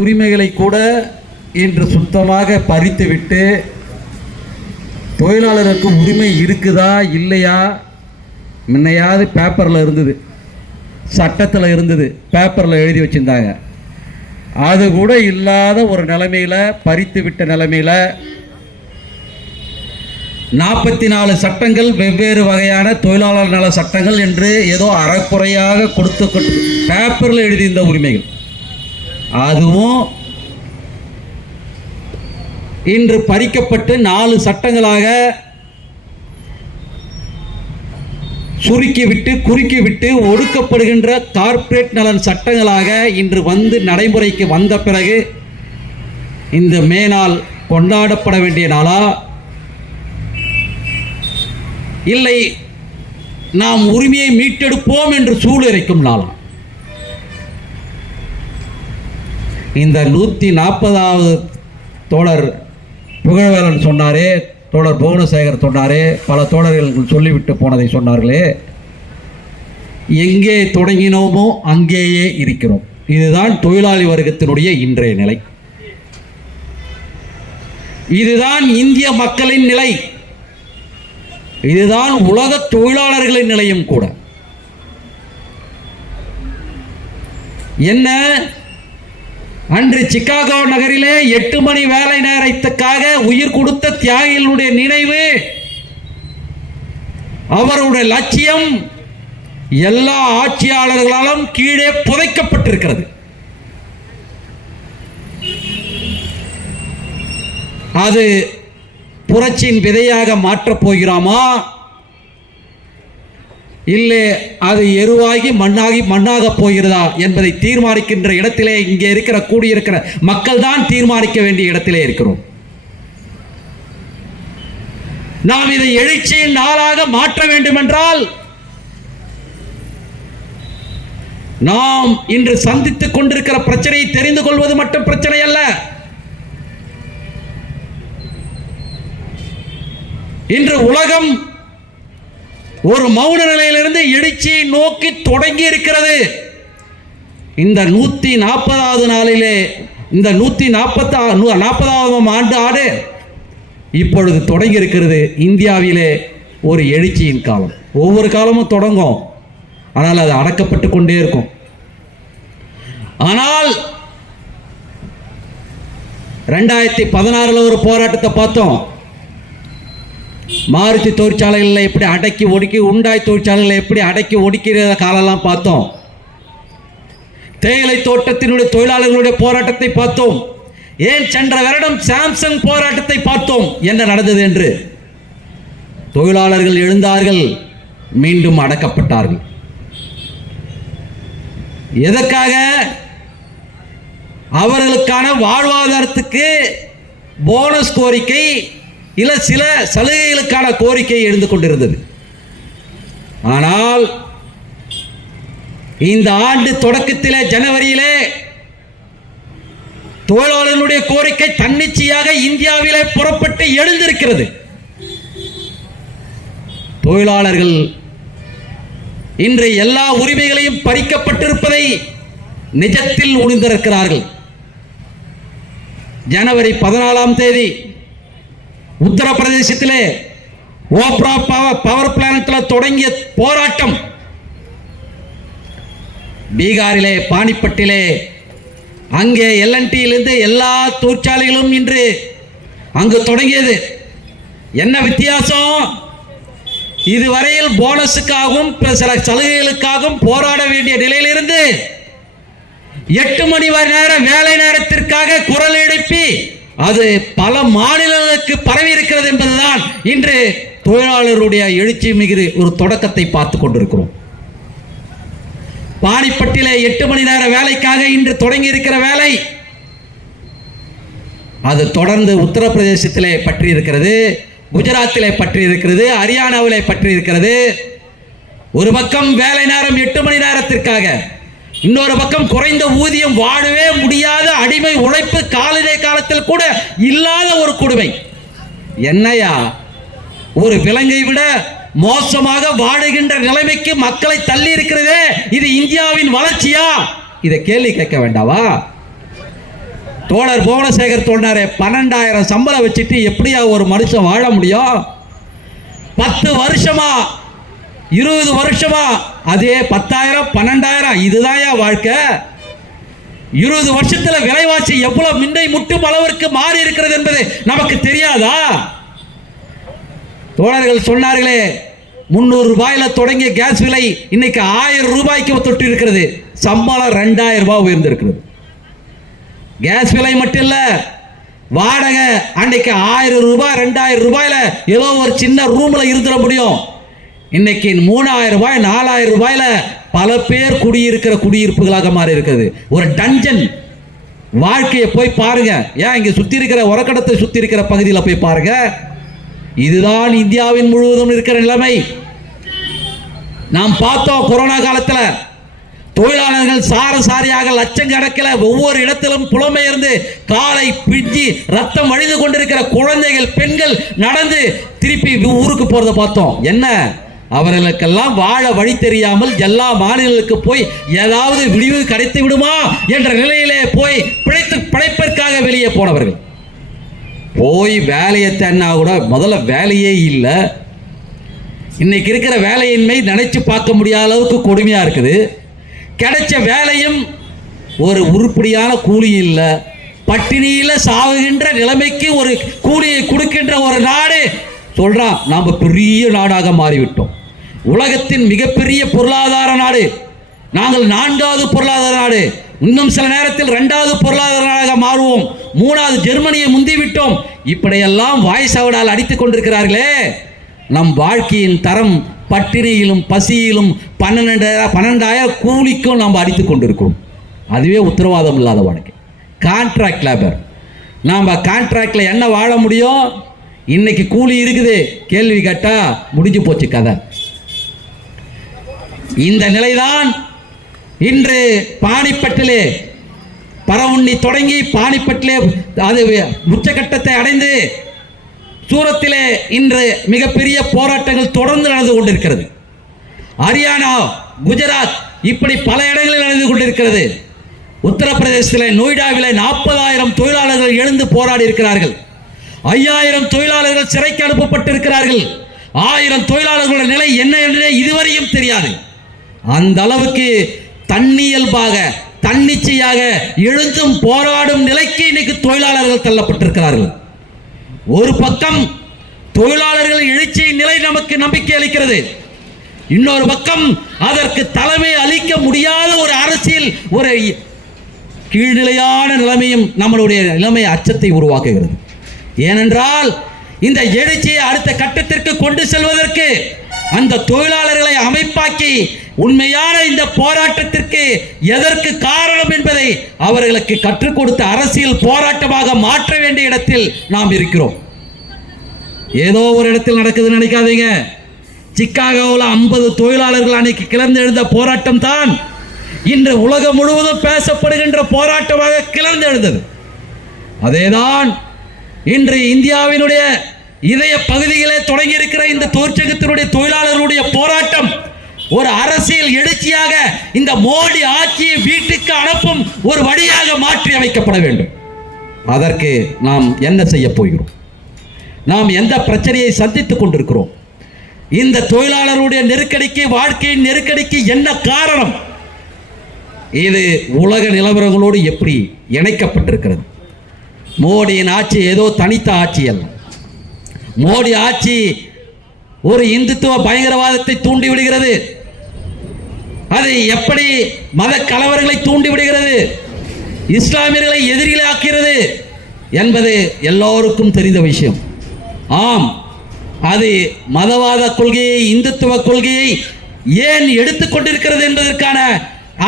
உரிமைகளை கூட இன்று சுத்தமாக பறித்துவிட்டு தொழிலாளருக்கு உரிமை இருக்குதா இல்லையா, முன்னையாவது பேப்பரில் இருந்தது, சட்டத்தில் இருந்தது, பேப்பரில் எழுதி வச்சுருந்தாங்க. அது கூட இல்லாத ஒரு நிலைமையில், பறித்து விட்ட நிலைமையில் 44 சட்டங்கள், வெவ்வேறு வகையான தொழிலாளர் நல சட்டங்கள் என்று ஏதோ அறக்குறையாக கொடுத்து பேப்பரில் எழுதியிருந்த உரிமைகள், அதுவும் இன்று பறிக்கப்பட்டு 4 சட்டங்களாக சுருக்கிவிட்டு குறுக்கிவிட்டு ஒடுக்கப்படுகின்ற கார்ப்பரேட் நலன் சட்டங்களாக இன்று வந்து நடைமுறைக்கு வந்த பிறகு இந்த மே நாள் கொண்டாடப்பட வேண்டிய நாளா, இல்லை நாம் உரிமையை மீட்டெடுப்போம் என்று சூளுரைக்கும் நாளா? இந்த 140வது தோழர் புகழவேலன் சொன்னாரே, தோழர் புவனசேகர் சொன்னாரே, பல தோழர்கள் சொல்லிவிட்டு போனதை சொன்னார்களே, எங்கே தொடங்கினோமோ அங்கேயே இருக்கிறோம். இதுதான் தொழிலாளி வர்க்கத்தினுடைய இன்றைய நிலை. இதுதான் இந்திய மக்களின் நிலை. இதுதான் உலக தொழிலாளர்களின் நிலையும் கூட. என்ன, அன்று சிகாகோ நகரிலே 8 மணி வேலை நேரத்துக்காக உயிர் கொடுத்த தியாகிகளுடைய நினைவு, அவருடைய லட்சியம் எல்லா ஆட்சியாளர்களாலும் கீழே புதைக்கப்பட்டிருக்கிறது. அது புரட்சியின் விதையாக மாற்றப் போகிறோமா, இல்லை அது எருவாகி மண்ணாக போகிறதா என்பதை தீர்மானிக்கின்ற இடத்திலே இங்கே கூடியிருக்கிற மக்கள் தான் தீர்மானிக்க வேண்டிய இடத்திலே இருக்கிறோம். நாம் இதை எழுச்சியின் நாளாக மாற்ற வேண்டும் என்றால், நாம் இன்று சந்தித்துக் கொண்டிருக்கிற பிரச்சனையை தெரிந்து கொள்வது மட்டும் பிரச்சனை அல்ல. இன்று உலகம் ஒரு மௌன நிலையிலிருந்து எழுச்சியை நோக்கி தொடங்கி இருக்கிறது. இந்த 140வது நாளிலே, இந்த 140வது ஆண்டு இப்பொழுது தொடங்கி இருக்கிறது. இந்தியாவிலே ஒரு எழுச்சியின் காலம். ஒவ்வொரு காலமும் தொடங்கும், ஆனால் அது அடக்கப்பட்டு கொண்டே இருக்கும். ஆனால் 2016 ஒரு போராட்டத்தை பார்த்தோம். மாருதி தொழிற்சாலைகளில் எப்படி அடக்கி ஒடுக்கி, உண்டாய் தொழிற்சாலைகளை எப்படி அடக்கி ஒடுக்கிற காலெல்லாம் பார்த்தோம். தேயிலை தோட்டத்தினுடைய தொழிலாளர்களுடைய போராட்டத்தை பார்த்தோம். ஏன் சென்ற வருடம் சாம்சங் போராட்டத்தை பார்த்தோம், என்ன நடந்தது என்று. தொழிலாளர்கள் எழுந்தார்கள், மீண்டும் அடக்கப்பட்டார்கள். எதற்காக? அவர்களுக்கான வாழ்வாதாரத்துக்கு போனஸ் கோரிக்கை, இல்லை சில சலுகைகளுக்கான கோரிக்கை எழுந்து கொண்டிருந்தது. ஆனால் இந்த ஆண்டு தொடக்கத்திலே, ஜனவரியிலே, தொழிலாளர்களுடைய கோரிக்கை தன்னிச்சையாக இந்தியாவிலே புறப்பட்டு எழுந்திருக்கிறது. தொழிலாளர்கள் இன்று எல்லா உரிமைகளையும் பறிக்கப்பட்டிருப்பதை நிஜத்தில் உணர்ந்திருக்கிறார்கள். ஜனவரி 14ஆம் தேதி உத்தரப்பிரதேசத்திலே ஓப்ரா பவர் பிளான்ட்டில் தொடங்கிய போராட்டம், பீகாரிலே பானிப்பட்டிலே, அங்கே எல்என்டியிலிருந்து எல்லா தொழிற்சாலைகளும் இன்று அங்கு தொடங்கியது. என்ன வித்தியாசம்? இதுவரையில் போனஸுக்காகவும் சில சலுகைகளுக்காகவும் போராட வேண்டிய நிலையிலிருந்து 8 மணி நேரம் வேலை நேரத்திற்காக குரல் எழுப்பி அது பல மாநிலங்களுக்கு பரவி இருக்கிறது என்பதுதான் இன்று தொழிலாளருடைய எழுச்சி மிகுதி ஒரு தொடக்கத்தை பார்த்து கொண்டிருக்கிறோம். பானிப்பட்டிலே 8 மணி நேர வேலைக்காக இன்று தொடங்கி இருக்கிற வேலை, அது தொடர்ந்து உத்தரப்பிரதேசத்திலே பற்றி இருக்கிறது, குஜராத்திலே பற்றி இருக்கிறது, ஹரியானாவிலே பற்றி இருக்கிறது. ஒரு பக்கம் வேலை நேரம் 8 மணி நேரத்திற்காக, இன்னொரு பக்கம் குறைந்த ஊதியம், வாழவே முடியாத அடிமை உழைப்பு, காலநிலை காலத்தில் கூட இல்லாத ஒரு கொடுமை. என்னையா, ஒரு விலங்கை விட மோசமாக வாழுகின்ற நிலைமைக்கு மக்களை தள்ளி இருக்கிறதே, இது இந்தியாவின் வளர்ச்சியா? இதை கேள்வி கேட்க வேண்டாவா? தோழர் புவனசேகர் சொன்னாரே, 12,000 சம்பளம் வச்சுட்டு எப்படியா ஒரு மனுஷன் வாழ முடியும்? 10 வருஷமா 20 வருஷமா அதே 10,000 12,000 இதுதான் வாழ்க்கை. 20 வருஷத்துல விலைவாசி எவ்வளவு மின்னை முட்டும் அளவிற்கு மாறி இருக்கிறது என்பது நமக்கு தெரியாதா? தோழர்கள் சொன்னார்களே, 300 ரூபாயில தொடங்கிய கேஸ் விலை இன்னைக்கு 1000 ரூபாய்க்கு தொட்டு இருக்கிறது. சம்பளம் 2,000 ரூபாய் உயர்ந்திருக்கிறது. கேஸ் விலை மட்டும் இல்ல, வாடகை அன்னைக்கு 1000 ரூபாய் 2,000 ரூபாயில ஏதோ ஒரு சின்ன ரூம்ல இருந்துட முடியும். இன்னைக்கு 3,000 ரூபாய் 4,000 ரூபாயில பல பேர் குடியிருக்கிற குடியிருப்புகளாக மாறி இருக்கிறது. ஒரு டஞ்சன் வாழ்க்கையை போய் பாருங்க. ஏன் இங்க சுத்தி இருக்கிற உரக்கடத்தை சுத்தி இருக்கிற பகுதியில் போய் பாருங்க. இதுதான் இந்தியாவின் முழுவதும் இருக்கிற நிலைமை. நாம் பார்த்தோம் கொரோனா காலத்தில் தொழிலாளர்கள் சாரியாக லட்சக்கணக்கில் ஒவ்வொரு இடத்திலும் புலம்பெயர்ந்து காலை பிஞ்சி ரத்தம் வழிந்து கொண்டிருக்கிற குழந்தைகள் பெண்கள் நடந்து திருப்பி ஊருக்கு போறதை பார்த்தோம். என்ன, அவர்களுக்கெல்லாம் வாழ வழி தெரியாமல் எல்லா மாநிலங்களுக்கு போய் ஏதாவது விடிவு கிடைத்து விடுமா என்ற நிலையிலே போய் பிழைப்பிற்காக வெளியே போனவர்கள். போய் வேலையை தேடினா கூட முதல்ல வேலையே இல்லை. இன்னைக்கு இருக்கிற வேலையின்மை நினைச்சு பார்க்க முடியாத அளவுக்கு கொடுமையா இருக்குது. கிடைச்ச வேலையும் ஒரு உருப்படியான கூலி இல்லை. பட்டினியில சாவுகின்ற நிலைமைக்கு ஒரு கூலியை கொடுக்கின்ற ஒரு நாடு சொல்றான், நாம பெரிய நாடாக மாறிவிட்டோம். உலகத்தின் மிகப்பெரிய பொருளாதார நாடு நாங்கள், 4வது பொருளாதார நாடு. இன்னும் சில நேரத்தில் 2வது பொருளாதார நாடாக மாறுவோம். 3வது ஜெர்மனியை முந்திவிட்டோம். இப்படியெல்லாம் வாய் சவடால் அடித்துக் கொண்டிருக்கிறார்களே. நம் வாழ்க்கையின் தரம் பட்டினியிலும் பசியிலும் 12,000 கூலிக்கும் நாம் அடித்துக் கொண்டிருக்கிறோம். அதுவே உத்தரவாதம் இல்லாத வாழ்க்கை. Contract labour. நாம் கான்ட்ராக்டில் என்ன வாழ முடியும்? இன்னைக்கு கூலி இருக்குது, கேள்வி கேட்டா முடிஞ்சு போச்சு கதை. இந்த நிலைதான் இன்று பாணிப்பட்டிலே பரவுண்ணி தொடங்கி பாணிப்பட்டிலே அது உச்சகட்டத்தை அடைந்து சூரத்திலே இன்று மிகப்பெரிய போராட்டங்கள் தொடர்ந்து நடந்து கொண்டிருக்கிறது. ஹரியானா, குஜராத் இப்படி பல இடங்களில் நடந்து கொண்டிருக்கிறது. உத்தரப்பிரதேசத்தில் நொய்டாவில் 40,000 தொழிலாளர்கள் எழுந்து போராடி இருக்கிறார்கள். 5,000 தொழிலாளர்கள் சிறைக்கு அனுப்பப்பட்டிருக்கிறார்கள். 1000 தொழிலாளர்களுடைய நிலை என்ன என்று இதுவரையும் தெரியாது. அந்த அளவுக்கு தன்னியல்பாக தன்னிச்சையாக எழுந்தும் போராடும் நிலைக்கு இன்னைக்கு தொழிலாளர்கள் தள்ளப்பட்டிருக்கிறார்கள். ஒரு பக்கம் தொழிலாளர்கள் எழுச்சியின் நிலை நமக்கு நம்பிக்கை அளிக்கிறது. இன்னொரு பக்கம் அதற்கு தலைமை அளிக்க முடியாத ஒரு அரசியல், ஒரு கீழ்நிலையான நிலைமையும் நம்மளுடைய நிலைமை அச்சத்தை உருவாக்குகிறது. ஏனென்றால் இந்த எழுச்சியை அடுத்த கட்டத்திற்கு கொண்டு செல்வதற்கு அந்த தொழிலாளர்களை அமைப்பாக்கி உண்மையான இந்த போராட்டத்திற்கு எதற்கு காரணம் என்பதை அவர்களுக்கு கற்றுக் கொடுத்த அரசியல் போராட்டமாக மாற்ற வேண்டிய இடத்தில் நாம் இருக்கிறோம். ஏதோ ஒரு இடத்தில் நடக்குதுன்னு நினைக்காதீங்க. சிக்காகோவில் 50 தொழிலாளர்கள் அன்னைக்கு கிளர்ந்தெழுந்த போராட்டம் தான் இன்று உலகம் முழுவதும் பேசப்படுகின்ற போராட்டமாக கிளர்ந்தெழுந்தது. அதேதான் இன்று இந்தியாவினுடைய இதய பகுதிகளே தொடங்கி இருக்கிற இந்த தொழிற்சங்கத்தினுடைய தொழிலாளர்களுடைய போராட்டம் ஒரு அரசியல் எழுச்சியாக இந்த மோடி ஆட்சியை வீட்டுக்கு அனுப்பும் ஒரு வழியாக மாற்றி அமைக்கப்பட வேண்டும். அதற்கு நாம் என்ன செய்ய போகிறோம்? நாம் எந்த பிரச்சனையை சந்தித்துக் கொண்டிருக்கிறோம்? இந்த தொழிலாளர்களுடைய நெருக்கடிக்கு, வாழ்க்கையின் நெருக்கடிக்கு என்ன காரணம்? இது உலக நிலவரங்களோடு எப்படி இணைக்கப்பட்டிருக்கிறது? மோடியின் ஆட்சி ஏதோ தனித்த ஆட்சி அல்ல. மோடி ஆட்சி ஒரு இந்துத்துவ பயங்கரவாதத்தை தூண்டிவிடுகிறது. அது எப்படி மத கலவரங்களை தூண்டிவிடுகிறது, இஸ்லாமியர்களை எதிரிகளை ஆக்கிறது என்பது எல்லோருக்கும் தெரிந்த விஷயம். ஆம், அது மதவாத கொள்கையை, இந்துத்துவ கொள்கையை ஏன் எடுத்துக்கொண்டிருக்கிறது என்பதற்கான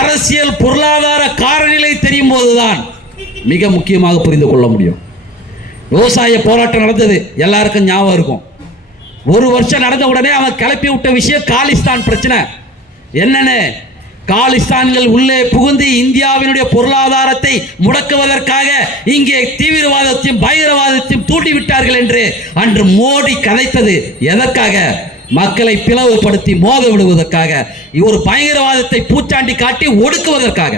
அரசியல் பொருளாதார காரணிகளை தெரியும் போதுதான் மிக முக்கியமாக புரிந்து கொள்ள முடியும். விவசாய போராட்டம் நடந்தது, எல்லாருக்கும் ஞாபகம் இருக்கும். ஒரு வருஷம் நடந்த உடனே அவன் கிளப்பி விட்ட விஷயம் காலிஸ்தான் பிரச்சனை. என்னன்னு, காலிஸ்தான்கள் உள்ளே புகுந்து இந்தியாவினுடைய பொருளாதாரத்தை முடக்குவதற்காக இங்கே தீவிரவாதத்தையும் பயங்கரவாதத்தையும் தூண்டிவிட்டார்கள் என்று அன்று மோடி கதைத்தது எதற்காக? மக்களை பிளவுபடுத்தி மோத விடுவதற்காக, ஒரு பயங்கரவாதத்தை பூச்சாண்டி காட்டி ஒடுக்குவதற்காக.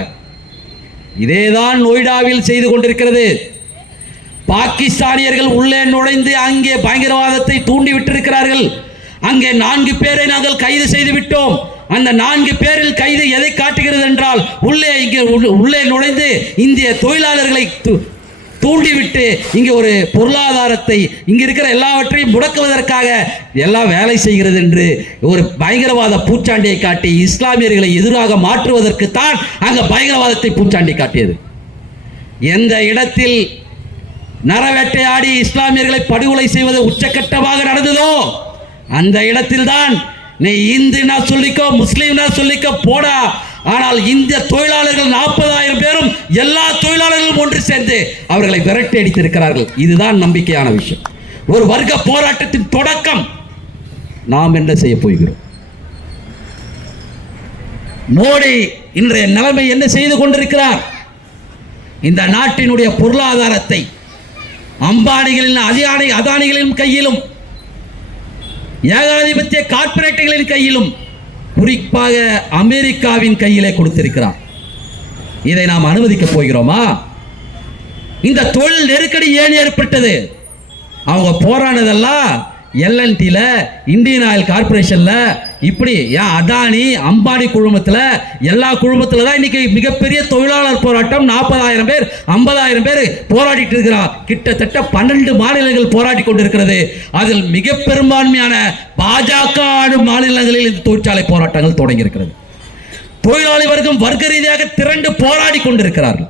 இதேதான் நொய்டாவில் செய்து கொண்டிருக்கிறது. பாகிஸ்தானியர்கள் உள்ளே நுழைந்து அங்கே பயங்கரவாதத்தை தூண்டிவிட்டிருக்கிறார்கள். அங்கே 4 பேரை நாங்கள் கைது செய்து விட்டோம். அந்த 4 பேரில் கைது எதை காட்டுகிறது என்றால், உள்ளே நுழைந்து இந்திய தொழிலாளர்களை தூண்டிவிட்டு இங்கே ஒரு பொருளாதாரத்தை இங்க இருக்கிற எல்லாவற்றையும் முடக்குவதற்காக எல்லாம் வேலை செய்கிறது என்று ஒரு பயங்கரவாத பூச்சாண்டியை காட்டி இஸ்லாமியர்களை எதிராக மாற்றுவதற்கு தான் அங்க பயங்கரவாதத்தை பூச்சாண்டி காட்டியது. எந்த இடத்தில் நரவேட்டையாடி இஸ்லாமியர்களை படுகொலை செய்வது உச்சக்கட்டமாக நடந்ததோ அந்த இடத்தில் தான் நீ இந்துனா சொல்லிக்கோ, முஸ்லீம்னா சொல்லிக்கோ போடா, ஆனால் இந்த தொழிலாளர்கள் 40,000 பேரும் எல்லா தொழிலாளர்களும் ஒன்று சேர்ந்து அவர்களை விரட்டி அடித்திருக்கிறார்கள். இதுதான் நம்பிக்கையான விஷயம். ஒரு வர்க்க போராட்டத்தின் தொடக்கம். நாம் என்ன செய்ய போகிறோம்? மோடி இன்றைய நிலைமை என்ன செய்து கொண்டிருக்கிறார்? இந்த நாட்டினுடைய பொருளாதாரத்தை அம்பானிகளின் அதானிகளின் கையிலும் ஏகாதிபத்திய கார்ப்பரேட்டுகளின் கையிலும், குறிப்பாக அமெரிக்காவின் கையிலே கொடுத்திருக்கிறார். இதை நாம் அனுமதிக்க போகிறோமா? இந்த தொழில் நெருக்கடி ஏன் ஏற்பட்டது? அவங்க போரானதெல்லாம் எல்என்டில, இந்தியன் ஆயில் கார்பரேஷன்ல, இப்படி அதானி அம்பானி குழுமத்தில், எல்லா குழுமத்தில் தான் இன்னைக்கு மிகப்பெரிய தொழிலாளர் போராட்டம். 40,000 பேர் 50,000 பேர் போராடிட்டு இருக்கிறார். கிட்டத்தட்ட 12 மாநிலங்கள் போராடி கொண்டிருக்கிறது. அதில் மிக பெரும்பான்மையான பாஜக ஆளும் மாநிலங்களில் இந்த தொழிற்சாலை போராட்டங்கள் தொடங்கி இருக்கிறது. தொழிலாளி வர்க்கம் வர்க்க ரீதியாக திரண்டு போராடி கொண்டிருக்கிறார்கள்.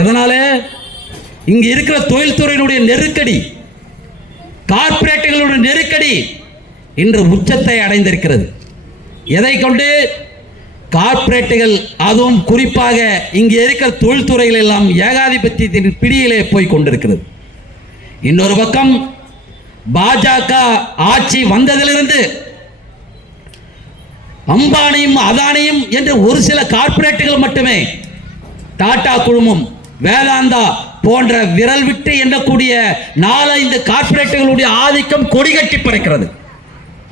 எதனால? இங்கு இருக்கிற தொழில்துறையினுடைய நெருக்கடி, கார்ப்பரேட்டுகளுடைய நெருக்கடி இன்று உச்சத்தை அடைந்திருக்கிறது. எதை கொண்டு? கார்ப்பரேட்டுகள், அதுவும் குறிப்பாக இங்கே இருக்கிற தொழில்துறைகள் எல்லாம் ஏகாதிபத்தியத்தின் பிடியிலே போய் கொண்டிருக்கிறது. இன்னொரு பக்கம் பாஜக ஆட்சி வந்ததிலிருந்து அம்பானியும் அதானியும் என்று ஒரு சில கார்ப்பரேட்டுகள் மட்டுமே, டாடா குழுமம், வேதாந்தா போன்ற விரல் விட்டு எண்ணக்கூடிய 4-5 கார்ப்பரேட்டுகளுடைய ஆதிக்கம் கொடிகட்டி பறக்கிறது.